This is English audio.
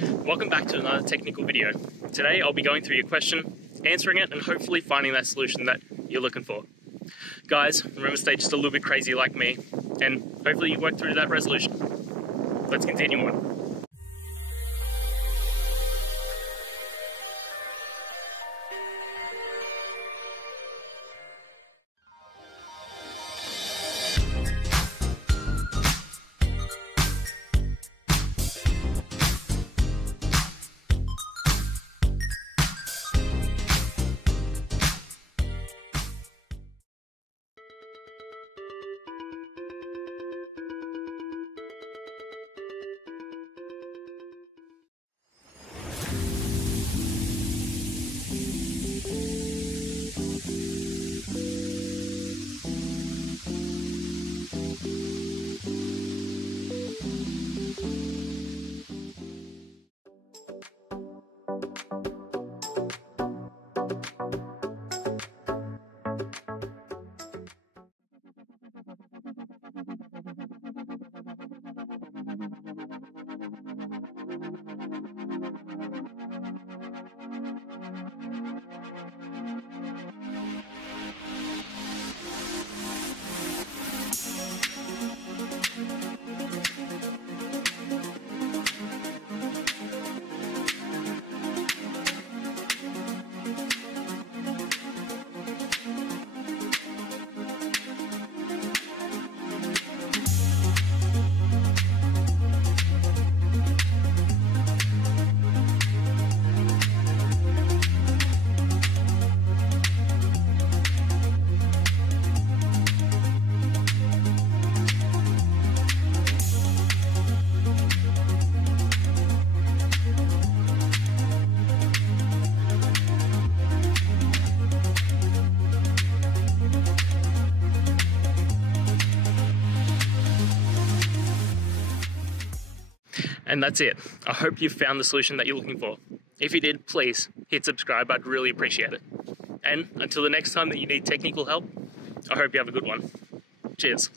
Welcome back to another technical video. Today I'll be going through your question, answering it, and hopefully finding that solution that you're looking for. Guys, remember to stay just a little bit crazy like me, and hopefully you work through that resolution. Let's continue on. And that's it. I hope you found the solution that you're looking for. If you did, please hit subscribe. I'd really appreciate it. And until the next time that you need technical help, I hope you have a good one. Cheers.